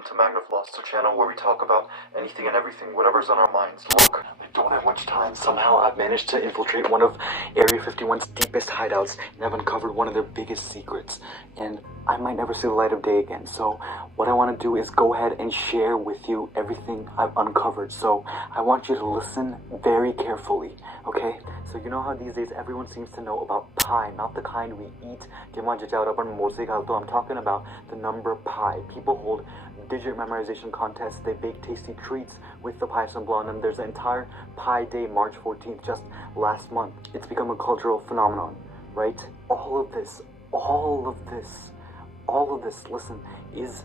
welcome to Magnifloss, the channel where we talk about anything and everything, whatever's on our minds. Look, I don't have much time. Somehow I've managed to infiltrate one of Area 51's deepest hideouts, and I've uncovered one of their biggest secrets. And I might never see the light of day again, so what I want to do is go ahead and share with you everything I've uncovered. So I want you to listen very carefully, okay? So you know how these days everyone seems to know about pi, not the kind we eat. I'm talking about the number pi. People hold digit memorization contests, they bake tasty treats with the pi symbol on them. There's an entire Pi Day, March 14th, just last month. It's become a cultural phenomenon, right? All of this, listen, is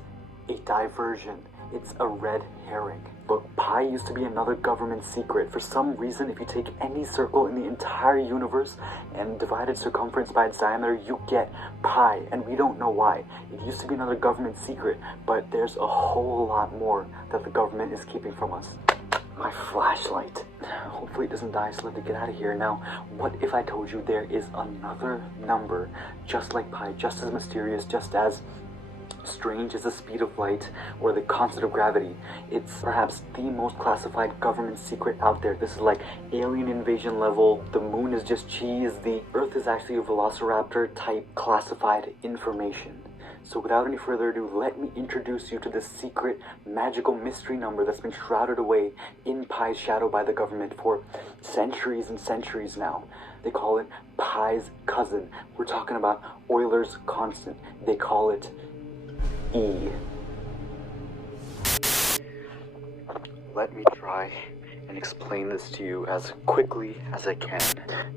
a diversion. It's a red herring. Look, pi used to be another government secret. For some reason, if you take any circle in the entire universe and divide its circumference by its diameter, you get pi, and we don't know why. It used to be another government secret, but there's a whole lot more that the government is keeping from us. My flashlight. Hopefully it doesn't die, so I have to get out of here. Now, what if I told you there is another number just like pi, just as mysterious, just as strange as the speed of light or the constant of gravity? It's perhaps the most classified government secret out there. This is like alien invasion level. The moon is just cheese. The earth is actually a velociraptor type classified information. So without any further ado, let me introduce you to this secret magical mystery number that's been shrouded away in pi's shadow by the government for centuries and centuries now. They call it pi's cousin. We're talking about Euler's constant. They call it E. Let me try and explain this to you as quickly as I can.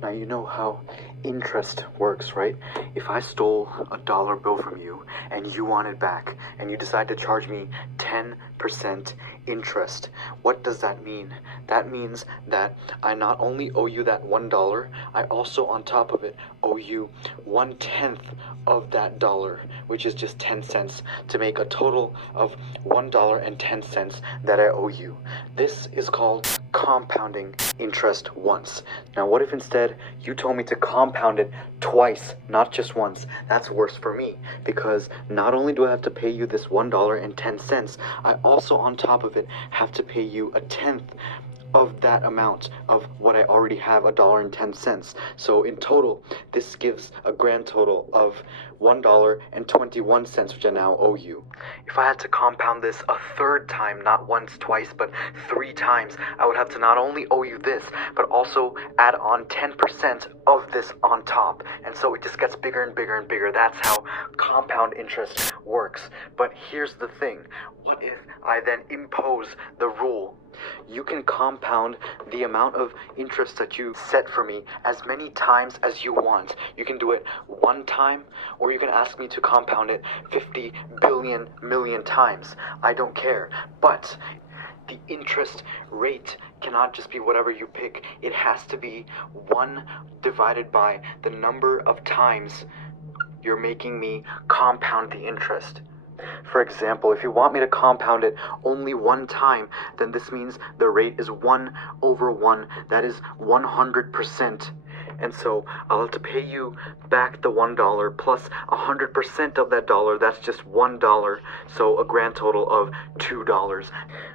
Now, you know how interest works, right? If I stole a dollar bill from you and you want it back and you decide to charge me 10% interest, what does that mean? That means that I not only owe you that $1, I also on top of it owe you 1/10 of that dollar, which is just 10 cents, to make a total of $1.10 that I owe you. This is called compounding interest once. Now, what if instead you told me to compound it twice, not just once? That's worse for me, because not only do I have to pay you this $1.10, I also on top of it have to pay you 1/10 of that amount of what I already have, $1.10. So in total, this gives a grand total of $1.21, which I now owe you. If I had to compound this a third time, not once, twice, but 3 times, I would have to not only owe you this, but also add on 10% of this on top. And so it just gets bigger and bigger and bigger. That's how compound interest works. But here's the thing. What if I then impose the rule? You can compound the amount of interest that you set for me as many times as you want. You can do it 1 time, or you can ask me to compound it 50 billion million times. I don't care. But the interest rate cannot just be whatever you pick. It has to be 1 divided by the number of times you're making me compound the interest. For example, if you want me to compound it only 1 time, then this means the rate is 1/1. That is 100%. And so I'll have to pay you back the $1 plus 100% of that dollar. That's just $1. So a grand total of $2.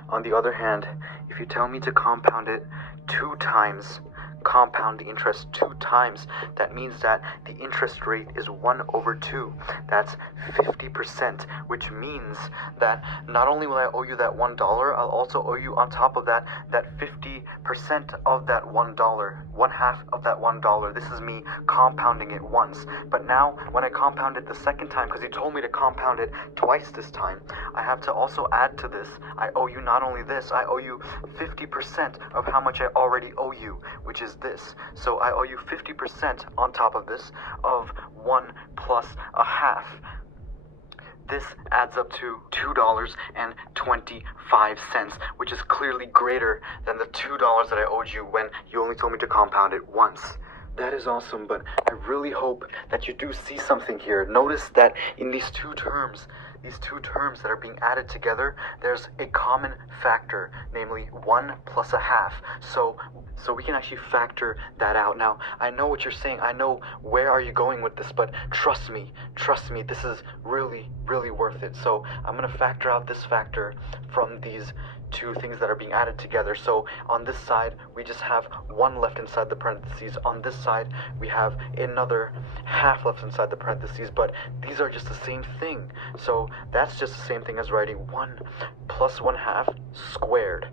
On the other hand, if you tell me to compound it 2 times, compound the interest 2 times, that means that the interest rate is 1/2. That's 50%, which means that not only will I owe you that $1, I'll also owe you on top of that 50% of that $1, 1/2 of that $1. This is me compounding it once. But now, when I compound it the second time, because you told me to compound it twice this time, I have to also add to this. I owe you not only this, I owe you 50% of how much I already owe you, which is this. So I owe you 50% on top of this of 1 plus 1/2. This adds up to $2.25, which is clearly greater than the $2 that I owed you when you only told me to compound it once. That is awesome, but I really hope that you do see something here. Notice that in these 2 terms, these two terms that are being added together, there's a common factor, namely 1 plus a half. So we can actually factor that out. Now, I know what you're saying. I know where are you going with this, but trust me, this is really, really worth it. So I'm going to factor out this factor from these two things that are being added together. So on this side, we just have 1 left inside the parentheses. On this side, we have another half left inside the parentheses, but these are just the same thing. So that's just the same thing as writing 1 plus 1/2 squared.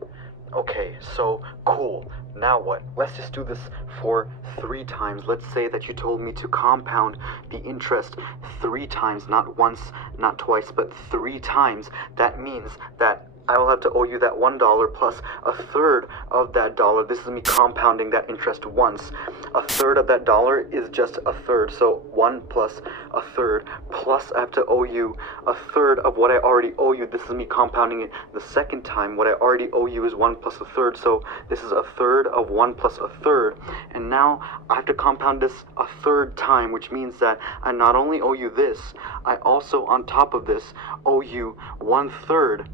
Okay, so cool. Now what? Let's just do this for 3 times. Let's say that you told me to compound the interest 3 times, not once, not twice, but 3 times. That means that I will have to owe you that $1 plus a third of that dollar. This is me compounding that interest once. A third of that dollar is just a third. So 1 plus a third, plus I have to owe you a third of what I already owe you. This is me compounding it the second time. What I already owe you is 1 plus a third. So this is a third of 1 plus a third. And now I have to compound this a third time, which means that I not only owe you this, I also on top of this owe you 1/3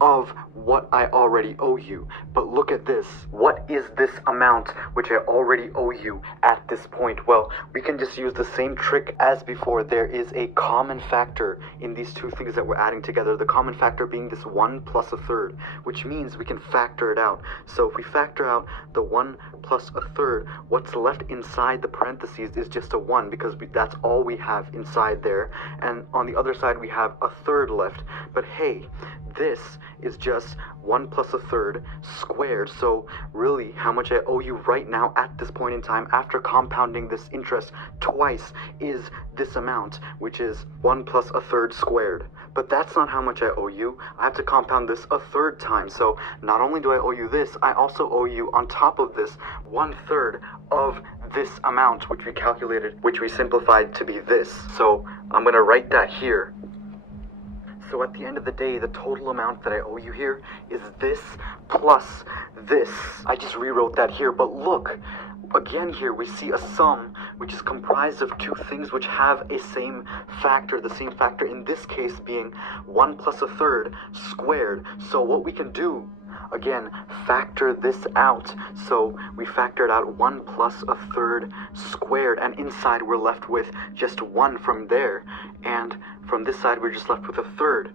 of what I already owe you. But look at this. What is this amount which I already owe you at this point? Well, we can just use the same trick as before. There is a common factor in these two things that we're adding together. The common factor being this 1 plus a third, which means we can factor it out. So if we factor out the 1 plus a third, what's left inside the parentheses is just a 1, because that's all we have inside there. And on the other side, we have a third left. But hey, this is just 1 plus a third squared. So really, how much I owe you right now at this point in time after compounding this interest twice is this amount, which is 1 plus a third squared. But that's not how much I owe you. I have to compound this a third time. So not only do I owe you this, I also owe you on top of this 1/3 of this amount, which we calculated, which we simplified to be this. So I'm going to write that here. So at the end of the day, the total amount that I owe you here is this plus this. I just rewrote that here, but look, again here we see a sum which is comprised of two things which have a same factor, the same factor in this case being 1 plus a third squared. So what we can do, again, factor this out. So we factored out 1 plus a third squared, and inside we're left with just 1 from there, and from this side we're just left with a third.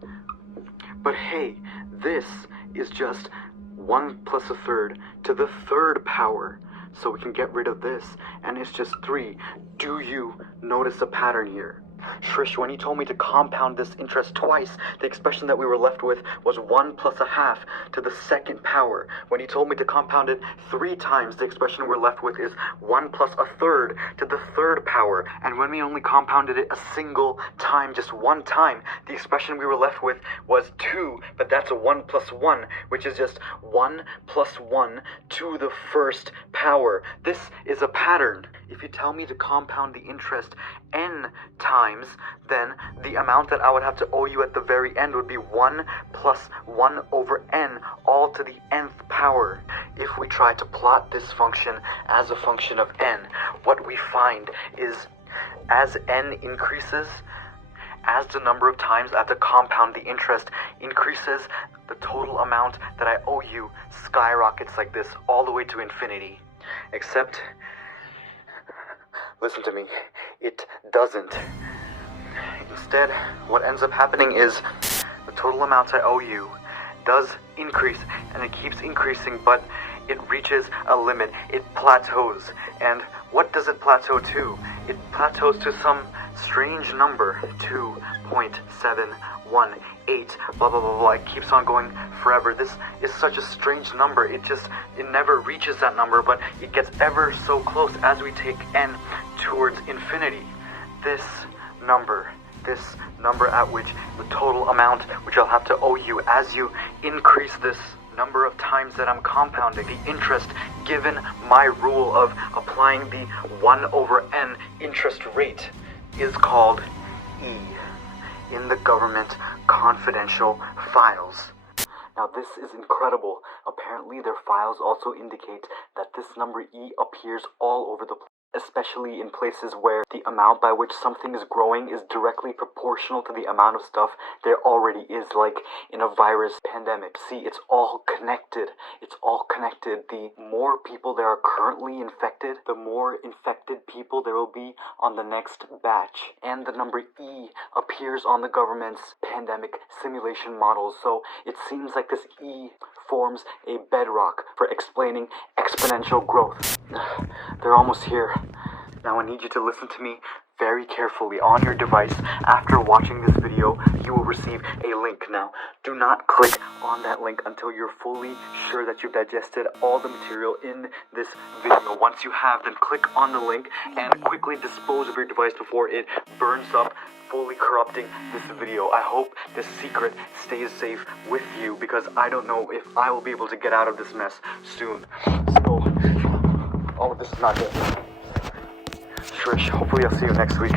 But hey, this is just 1 plus a third to the third power. So we can get rid of this, and it's just 3. Do you notice a pattern here? Shrish, when you told me to compound this interest twice, the expression that we were left with was 1 plus a half to the second power. When you told me to compound it 3 times, the expression we're left with is 1 plus a third to the third power. And when we only compounded it a single time, just 1 time, the expression we were left with was 2, but that's a 1 plus 1, which is just 1 plus 1 to the first power. This is a pattern. If you tell me to compound the interest n times, then the amount that I would have to owe you at the very end would be 1 plus 1 over n, all to the nth power. If we try to plot this function as a function of n, what we find is as n increases, as the number of times I have to compound the interest increases, the total amount that I owe you skyrockets like this all the way to infinity. Except, listen to me, it doesn't. Instead, what ends up happening is the total amounts I owe you does increase, and it keeps increasing, but it reaches a limit. It plateaus. And what does it plateau to? It plateaus to some strange number, 2.718, blah blah blah blah. It keeps on going forever. This is such a strange number. It never reaches that number, but it gets ever so close as we take n towards infinity. This number at which the total amount which I'll have to owe you as you increase this number of times that I'm compounding the interest, given my rule of applying the 1 over n interest rate, is called E in the government confidential files. Now this is incredible. Apparently their files also indicate that this number E appears all over the place. especially in places where the amount by which something is growing is directly proportional to the amount of stuff there already is, like in a virus pandemic. See, it's all connected. It's all connected. The more people there are currently infected, the more infected people there will be on the next batch. And the number E appears on the government's pandemic simulation models, so it seems like this E forms a bedrock for explaining exponential growth. They're almost here. Now I need you to listen to me very carefully on your device. After watching this video, you will receive a link. Now, do not click on that link until you're fully sure that you've digested all the material in this video. Once you have, then click on the link and quickly dispose of your device before it burns up, fully corrupting this video. I hope this secret stays safe with you, because I don't know if I will be able to get out of this mess soon. So, oh, this is not good. Trish, hopefully I'll see you next week.